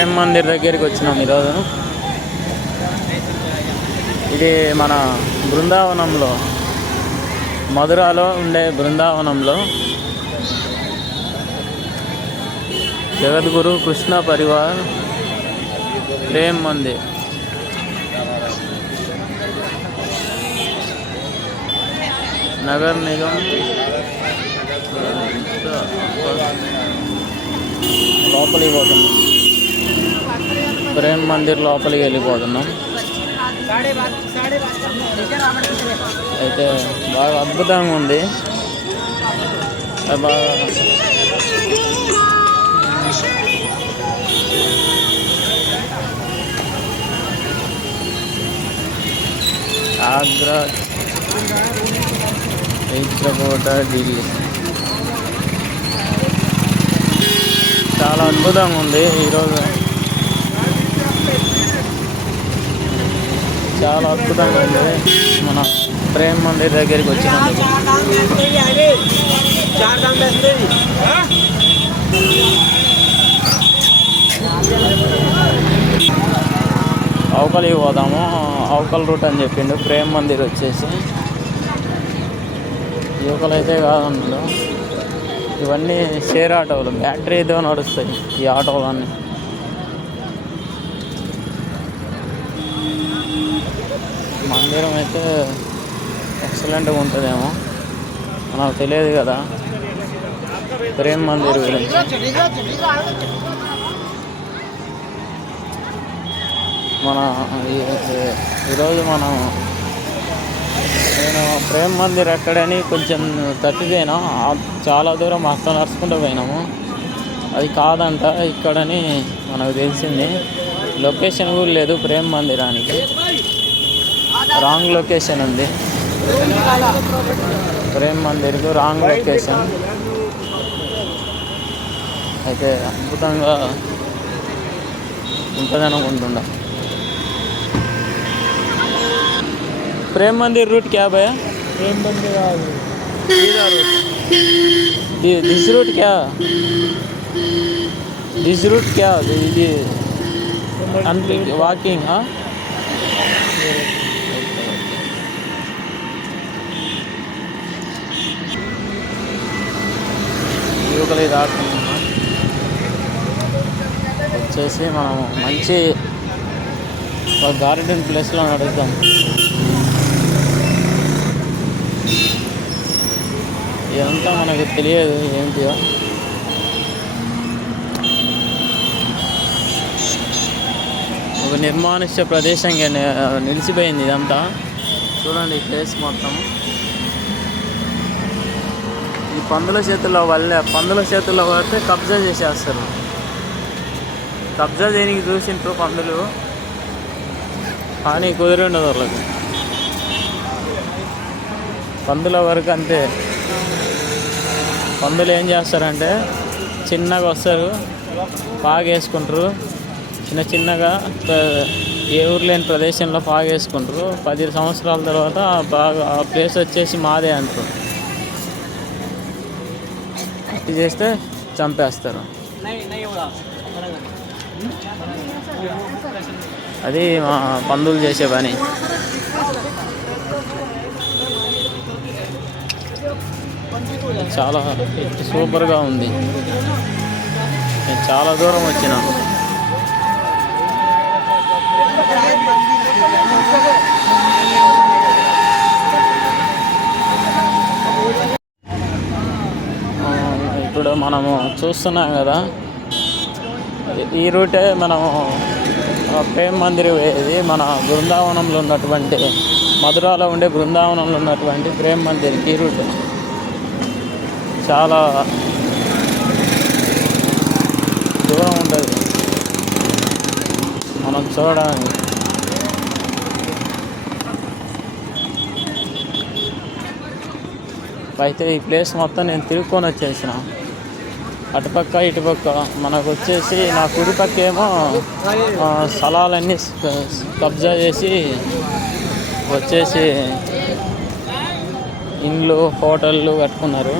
ప్రేమ్ మందిర్ దగ్గరికి వచ్చినాం ఈరోజు ఇది మన బృందావనంలో మధురాలో ఉండే బృందావనంలో జగద్గురు కృష్ణ పరివార్ ప్రేమ్ మందిర్. నగర్ నిగం లోపలికి పోతున్నాం. ప్రేమ్ మందిర్ లోపలికి వెళ్ళిపోతున్నాం. అయితే బాగా అద్భుతంగా ఉంది. బాగా ఆగ్రా చిత్రకోట ఢిల్లీ. చాలా అద్భుతంగా ఉంది. ఈరోజు చాలా అద్భుతంగా ఉంది. మన ప్రేమ్ మందిర్ దగ్గరికి వచ్చినందుకు. అవకలికి పోదాము. అవకల్ రూట్ అని చెప్పిండు. ప్రేమ్ మందిర్ వచ్చేసి. యువకులు అయితే కాదన్నాడు ఇవన్నీ షేర్ ఆటోలు. బ్యాటరీతో నడుస్తాయి ఈ ఆటోలన్నీ. మందిరం అయితే ఎక్సలెంట్గా ఉంటుందేమో. మనకు తెలియదు కదా. ప్రేమ్ మందిర్ గురించి. మన ఈరోజు మనం నేను ప్రేమ్ మందిర్ ఎక్కడని కొంచెం తప్పిపోయినా చాలా దూరం అక్కడ నడుచుకుంటూ పోయినాము. అది కాదంట ఇక్కడని మనకు తెలిసింది. లొకేషన్ కూడా లేదు ప్రేమ్ మందిరానికి. రాంగ్ లొకేషన్ ఉంది. ప్రేమ్ మందిర్కు రాంగ్ లొకేషన్. అయితే అద్భుతంగా ఉంటుంది అనుకుంటుండ Prem Mandir route cab Prem Mandir this route క్యా? దిస్ రూట్ క్యా? ఇది వాకింగ్ యువకులు వచ్చేసి మనం మంచి ఒక గార్డెన్ ప్లేస్లో నడుద్దాం. ఇదంతా మనకు తెలియదు ఏంటిదో ఒక నిర్మానుష్య ప్రదేశంగా నిలిచిపోయింది ఇదంతా. చూడండి ప్లేస్ మొత్తం. ఈ పందుల చేతుల్లో వల్లే పందుల చేతుల్లో పడితే కబ్జా చేసేస్తారు. కబ్జా దేనికి చూసింటారు పందులు. కానీ కుదిరిండదు వాళ్ళకి. పందుల వరకు అంతే. పందులు ఏం చేస్తారంటే చిన్నగా వస్తారు పాగేసుకుంటారు. చిన్న చిన్నగా ఏ ఊరు లేని ప్రదేశంలో పాగేసుకుంటారు. పది సంవత్సరాల తర్వాత బాగా ఆ ప్లేస్ వచ్చేసి మాదే అంటారు. ఇది చేస్తే చంపేస్తారు. అది మా పందులు చేసే పని. చాలా సూపర్గా ఉంది. నేను చాలా దూరం వచ్చినాను ఇప్పుడు మనము చూస్తున్నాం కదా ఈ- రూటే మనము ప్రేమ్ మందిర్ పోయేది మన బృందావనంలో ఉన్నటువంటి మధురాలో ఉండే బృందావనంలో ఉన్నటువంటి ప్రేమ్ మందిర్ ఈ రూట్. చాలా దూరం ఉంటుంది మనం చూడడానికి. అయితే ఈ ప్లేస్ మొత్తం నేను తిరుక్కొని వచ్చేసిన. అటుపక్క ఇటుపక్క. మనకు వచ్చేసి నా కుడి పక్క ఏమో స్థలాలన్నీ కబ్జా చేసి వచ్చేసి ఇండ్లు హోటళ్ళు కట్టుకున్నారు.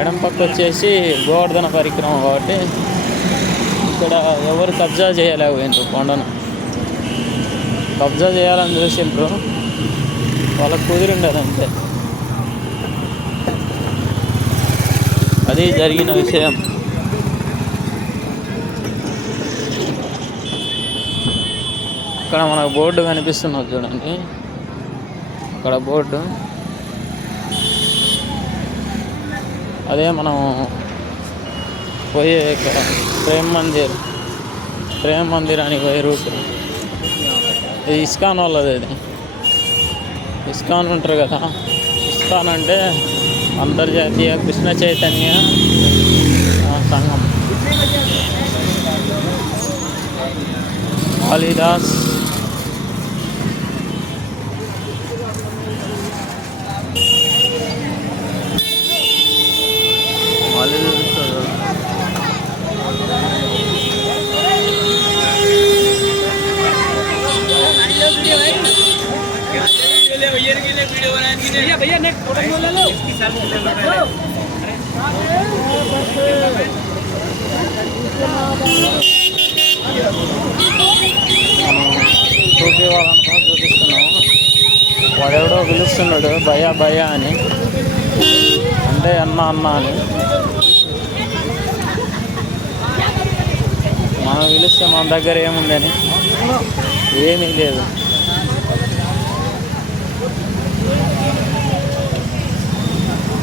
ఎడం పక్క వచ్చేసి గోవర్ధన పరిక్రమ కాబట్టి ఇక్కడ ఎవరు కబ్జా చేయలేకపోయిండ్రు కొండను. కబ్జా చేయాలని చూసిండ్రు. వాళ్ళకు కుదిరిండదు అంతే. అది జరిగిన విషయం. ఇక్కడ మనకు బోర్డు కనిపిస్తున్నది చూడండి. అక్కడ బోర్డు. అదే మనం పోయే ఇక్కడ ప్రేమ్ మందిర్. ప్రేమ్ మందిరానికి పోయే రూట్. ఇది ఇస్కాన్ వాళ్ళది ఇది ఇస్కాన్ ఉంటారు కదా. ఇస్కాన్ అంటే అంతర్జాతీయ కృష్ణ చైతన్య ఆ, సంఘం కాళిదాస్ చూపించాలనుకో చూపిస్తున్నాము వాడెవడో పిలుస్తున్నాడు భయ భయ అని అంటే అన్న అన్న అని మనం పిలిస్తే మన దగ్గర ఏముందని ఏమీ లేదు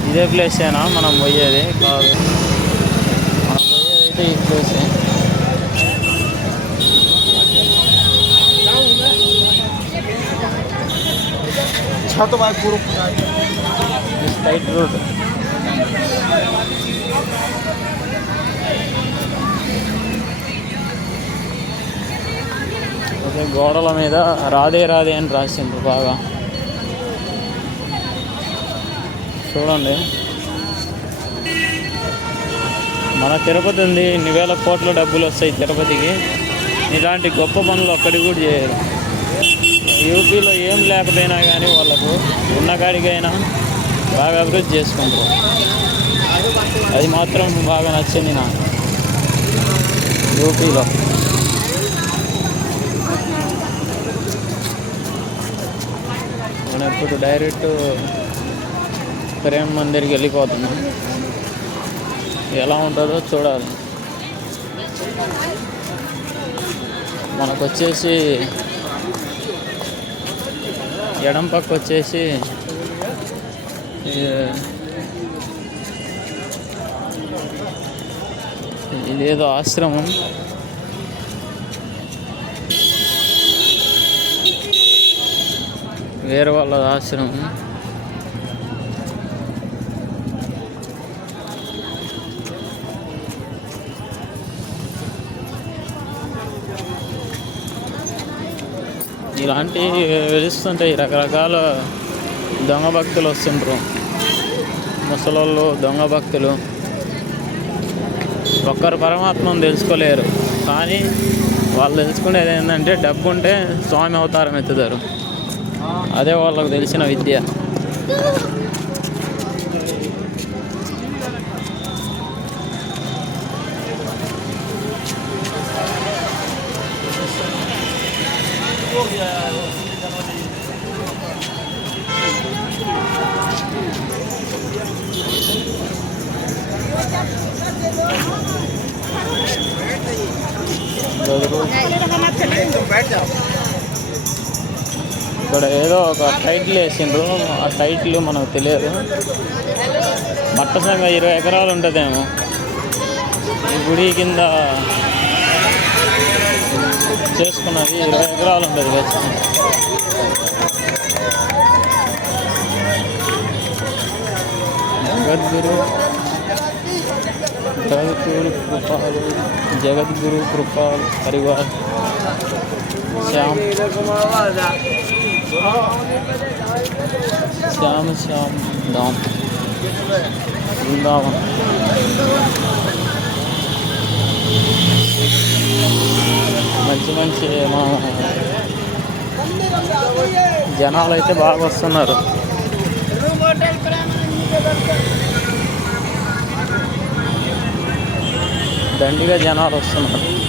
ఇదే ప్లేసేనా మనం పోయేది? కాదు. మనం పోయేది అయితే ఈ ప్లేసే শতভাগ পুরোপুরি সাইড রোড గోడల మీద రాధే రాధే అని రాసిండ్రు బాగా. చూడండి. మన తిరుపతి ఉంది ఇన్ని వేల కోట్ల డబ్బులు వస్తాయి తిరుపతికి. ఇలాంటి గొప్ప పనులు అక్కడికి కూడా చేయరు. యూపీలో ఏం లేకపోయినా కానీ వాళ్ళకు ఉన్న కాడికైనా బాగా అభివృద్ధి చేసుకుంటారు. అది మాత్రం బాగా నచ్చింది నాకు. యూపీలో. మనం ఇప్పుడు డైరెక్ట్ ప్రేమ్ మందిర్కి వెళ్ళిపోతున్నాం. ఎలా ఉంటుందో చూడాలి. మనకు వచ్చేసి ఎడం పక్క వచ్చేసి ఇదేదో ఆశ్రమం. వేరే వాళ్ళ ఆశ్రమం. ఇలాంటివి వెలుస్తుంటాయి రకరకాల దొంగ భక్తులు వస్తుంటారు ముసలోళ్ళు దొంగ భక్తులు. ఒక్కరు పరమాత్మను తెలుసుకోలేరు. కానీ వాళ్ళు తెలుసుకునేది ఏంటంటే డబ్బు ఉంటే స్వామి అవతారం ఎత్తుతారు. అదే వాళ్ళకు తెలిసిన విద్య. ఇక్కడ ఏదో ఒక టైటిల్ వేసిండ్రు. ఆ టైటిల్ మనకు తెలియదు. మట్ట సంఘ ఇరవై ఎకరాలు ఉంటుందేమో. ఈ గుడి కింద చేసుకున్నది ఇరవై ఎకరాలు ఉంటుంది ఖచ్చితంగా జగద్గురు జగద్గురు కృపాలు జగద్గురు కృపాలు పరివార్ శ్యామ్. శ్యామ శ్యామ్ ధామ్ బృందావన్. మంచి మంచి మా జనాలు అయితే బాగా వస్తున్నారు. దండిగా జనాలు వస్తున్నారు.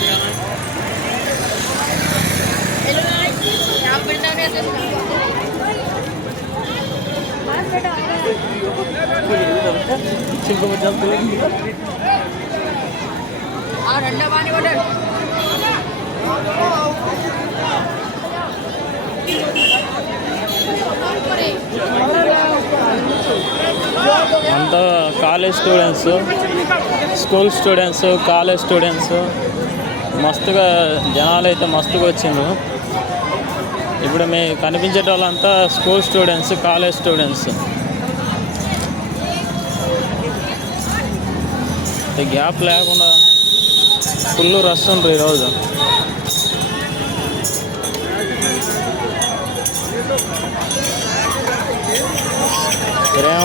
అంతా college students school students college students మస్తుగా జనాలు అయితే మస్తుగా వచ్చిండ్రు. ఇప్పుడు మీ కనిపించేటోళ్ళంతా స్కూల్ స్టూడెంట్స్ కాలేజ్ స్టూడెంట్స్ అయితే గ్యాప్ లేకుండా ఫుల్ రష్ ఉంటారు ఈరోజు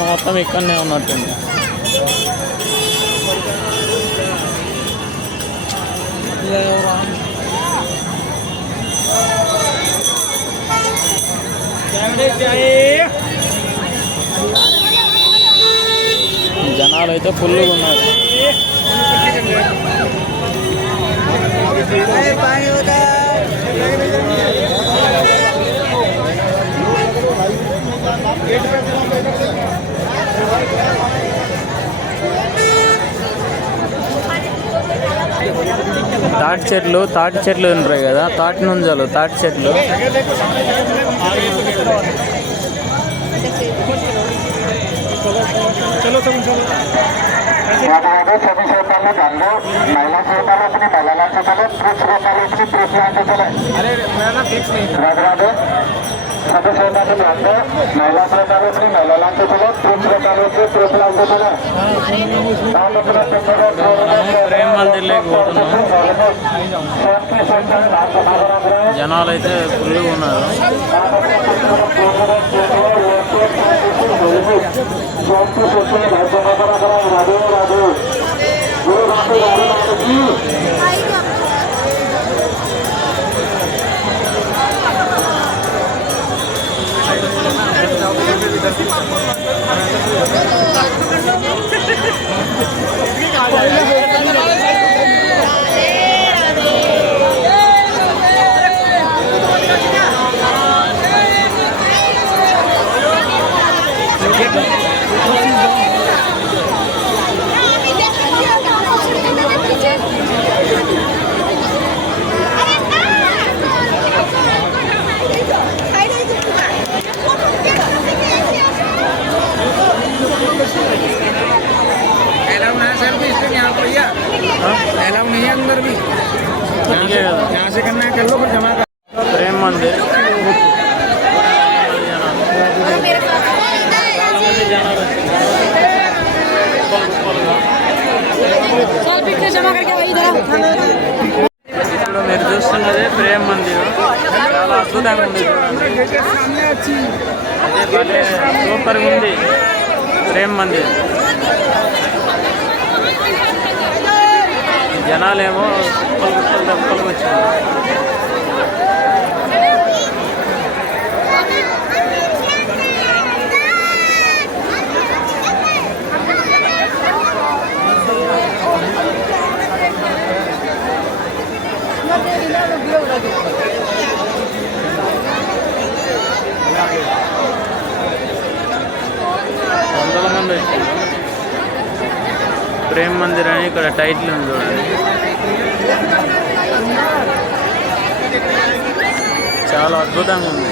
మొత్తం ఇక్కడనే ఉన్నట్టుంది. జనాలు అయితే ఫుల్గా ఉన్నారు తాటి చెట్లు తాటి చెట్లు ఉంటాయి కదా తాటి నుంజాలు తాటి చెట్లు. వాటి సభ్య శోతాలు గంగు మహిళా శోతాలు వచ్చి మహిళల శోతాలు పురుష శోతాలు వచ్చి పురుషుల శోతాలు రాదు సభ్య శోతాలు గంగు మహిళా శోతాలు వచ్చి మహిళల శోతాలు పురుష శోతాలు వచ్చి పురుషుల శోతాలు ప్రేమ మందిర్లోకి పోతున్నాం జనాలు అయితే ఫుల్గా ఉన్నారు Yeah. ఇప్పుడు మీరు చూస్తున్నది ప్రేమ మందిర్. చాలా అద్భుతంగా ఉంది భలే సూపర్గా ఉంది. ప్రేమ మందిర్. జనాలేమో కుప్పలు కుప్పలు తప్పలు వచ్చారు ప్రేమ్ మందిర్ అని ఇక్కడ టైటిల్ ఉంది చూడండి. చాలా అద్భుతంగా ఉంది.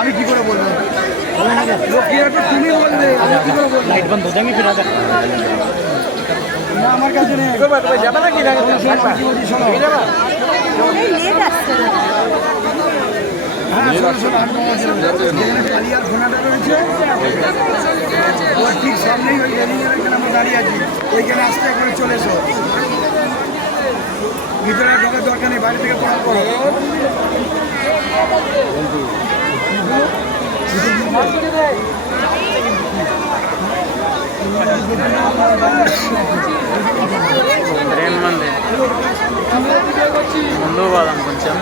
আমি কি করে বলব? প্রক্রিয়াটা তুমি বলবে আমি কি করে লাইট বন্ধ জানি ফিরা না আমার কাছে নেই। যাবে নাকি হ্যাঁ কালিয়ার ঘোড়াটা রয়েছে। ঠিক সামনেই ওই রেলিংয়ের এখানে আমরা দাঁড়িয়ে আছি। ওইখানে আস্তে করে চলে এসো। ভিতরে ঢোকার দরকার নেই বাড়ি থেকে পড়া করো। ప్రేమ మంది ముందు పోదాం కొంచెం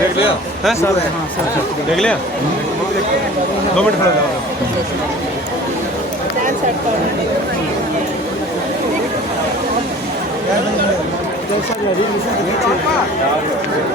देख लिया है देख लिया दो मिनट खड़ा 在上面，你先别急。